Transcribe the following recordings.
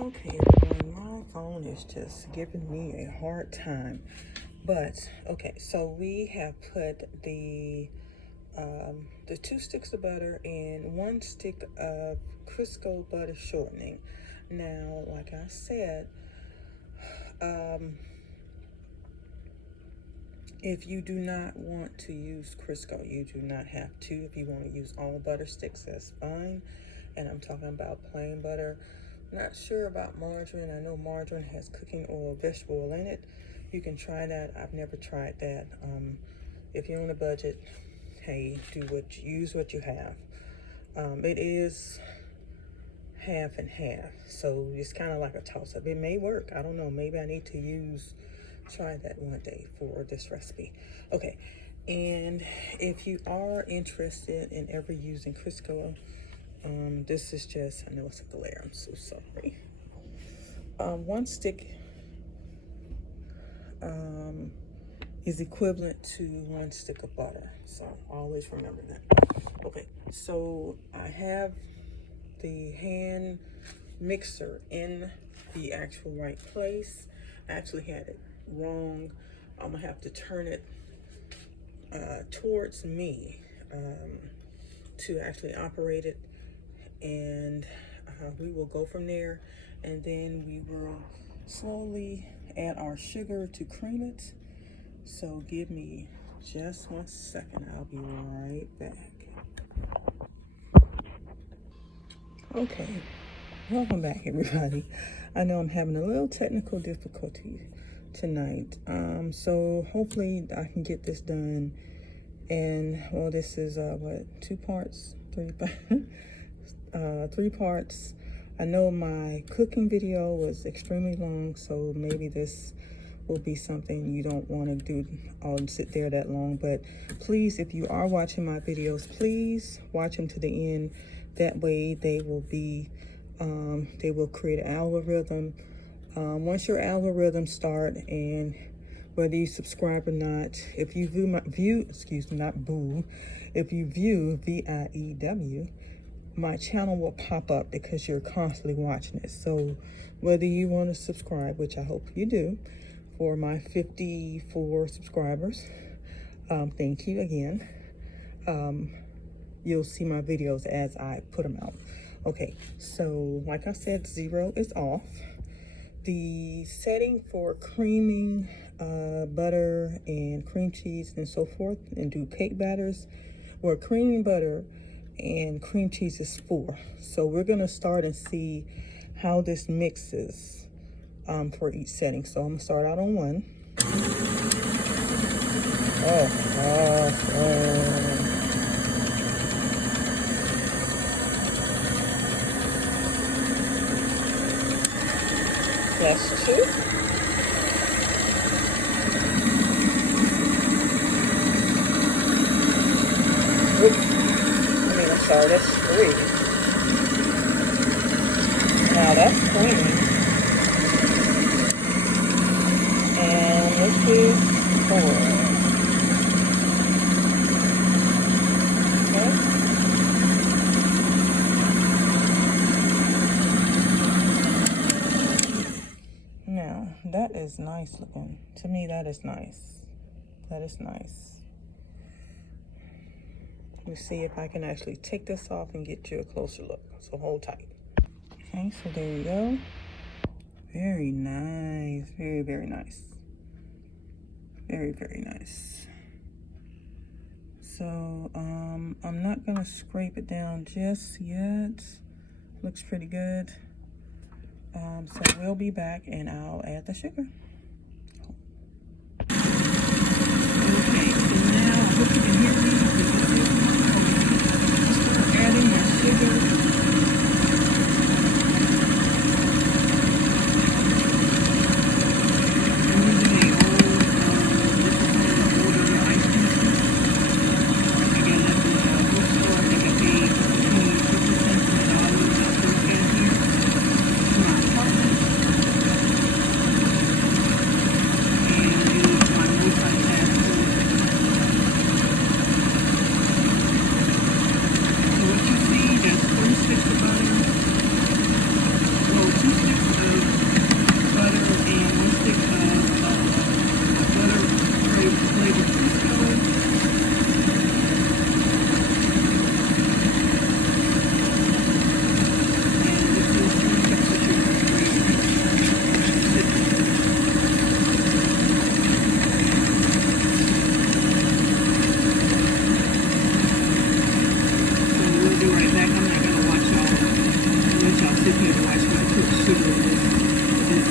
Okay, everyone, my phone is just giving me a hard time. But okay, so we have put the 2 sticks of butter and 1 stick of Crisco butter shortening. Now, like I said, if you do not want to use Crisco, you do not have to. If you want to use all butter sticks, that's fine. And I'm talking about plain butter. Not sure about margarine. I know margarine has cooking oil, vegetable oil in it. You can try that. I've never tried that. If you're on a budget, hey, use what you have. It is half and half, so it's kind of like a toss-up. It may work. I don't know. Maybe I need to try that one day for this recipe. Okay, and if you are interested in ever using Crisco, this is just, I know it's a glare, I'm so sorry. 1 stick is equivalent to 1 stick of butter, so always remember that. Okay, so I have the hand mixer in the actual right place. I actually had it wrong. I'm gonna have to turn it towards me to actually operate it, and we will go from there, and then we will slowly add our sugar to cream it. So give me just 1 second, I'll be right back. Okay, welcome back, everybody. I know I'm having a little technical difficulty tonight, so hopefully I can get this done. And well, this is what, 2 parts, 3 3 parts. I know my cooking video was extremely long, so maybe this will be something you don't want to do or sit there that long. But please, if you are watching my videos, please watch them to the end. That way they will be they will create an algorithm. Once your algorithm start, and whether you subscribe or not, if you if you view VIEW, my channel will pop up because you're constantly watching it. So whether you want to subscribe, which I hope you do, for my 54 subscribers, thank you again. You'll see my videos as I put them out. Okay, so like I said, 0 is off. The setting for creaming butter and cream cheese and so forth, and do cake batters, where creaming butter and cream cheese is 4. So we're gonna start and see how this mixes for each setting. So I'm gonna start out on 1. That's 2. Sorry, that's 3. Now that's clean. And let's do 4. Okay. Now, that is nice looking. To me, that is nice. That is nice. Let me see if I can actually take this off and get you a closer look. So hold tight. Okay, so there you go. Very nice. Very, very nice. Very, very nice. So, I'm not gonna scrape it down just yet. Looks pretty good. So we'll be back and I'll add the sugar. Okay, so now I hope you can hear me. Adding the sugar. just need to watch when I put sugar in this.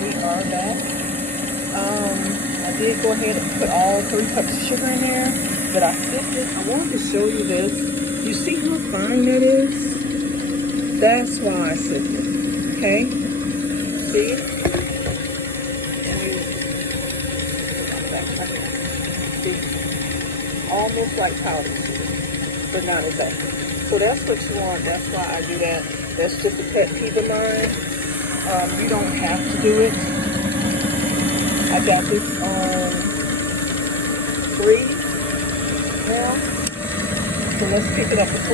We are back. I did go ahead and put all 3 cups of sugar in there, but I sipped it. I wanted to show you this. You see how fine that is? That's why I sipped it. Okay? See? See? Almost like powdered sugar, but not exactly. So that's what you want. That's why I do that. That's just a pet peeve of mine. You don't have to do it. I got this on 3 now. So let's pick it up to 4.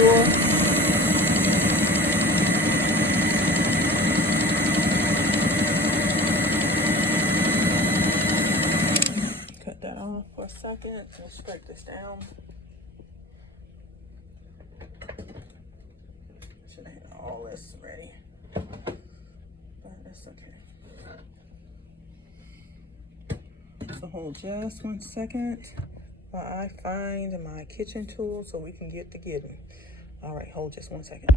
Cut that off for a second. Let's scrape this down. Should have had all this ready. But that's okay. So hold just 1 second while I find my kitchen tool so we can get to getting. All right, hold just 1 second.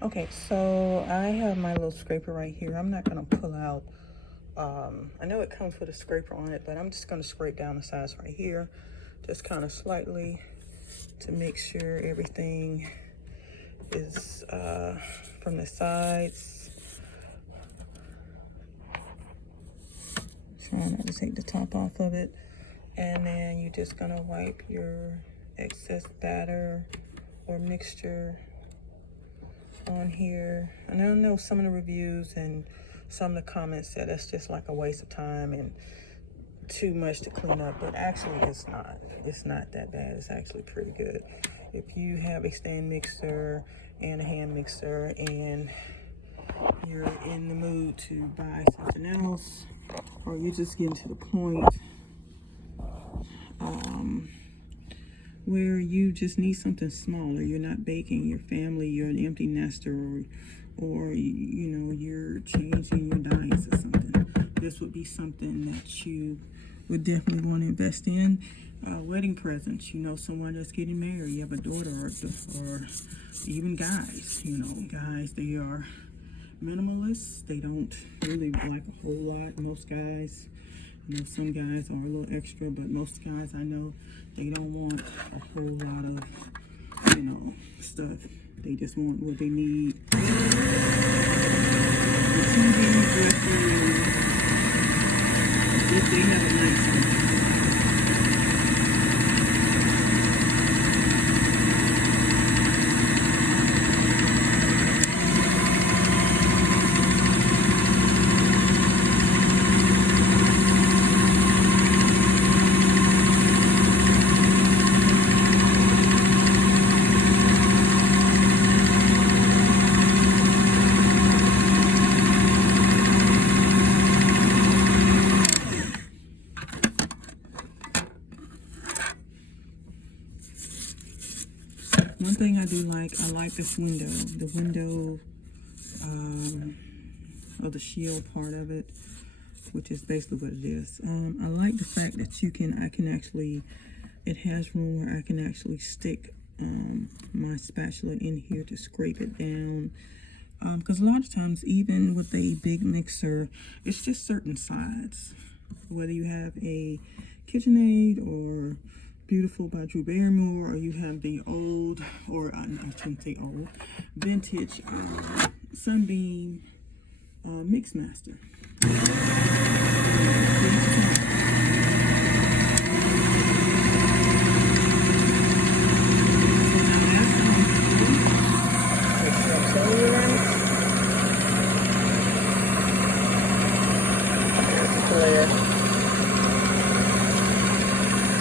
Okay, so I have my little scraper right here. I'm not gonna pull out, I know it comes with a scraper on it, but I'm just gonna scrape down the sides right here, just kind of slightly to make sure everything is from the sides. Try not to take the top off of it. And then you're just gonna wipe your excess batter or mixture on here. And I know some of the reviews and some of the comments said that's just like a waste of time and too much to clean up, but actually it's not. It's not that bad. It's actually pretty good. If you have a stand mixer and a hand mixer and you're in the mood to buy something else, or you're just getting to the point where you just need something smaller, you're not baking your family, you're an empty nester, or you know, you're changing your diets or something, this would be something that you would definitely want to invest in. Wedding presents, you know, someone that's getting married, you have a daughter, or even guys, you know, guys, they are minimalists. They don't really like a whole lot. Most guys, you know, some guys are a little extra, but most guys I know, they don't want a whole lot of, you know, stuff. They just want what they need. The TV, if they have a nice one. One thing I do like, I like this window. The window of the shield part of it, which is basically what it is. I like the fact that I can actually, it has room where I can actually stick my spatula in here to scrape it down. Because a lot of times, even with a big mixer, it's just certain sides. Whether you have a KitchenAid or Beautiful by Drew Barrymore, or you have the old, or I shouldn't say old, vintage Sunbeam Mixmaster.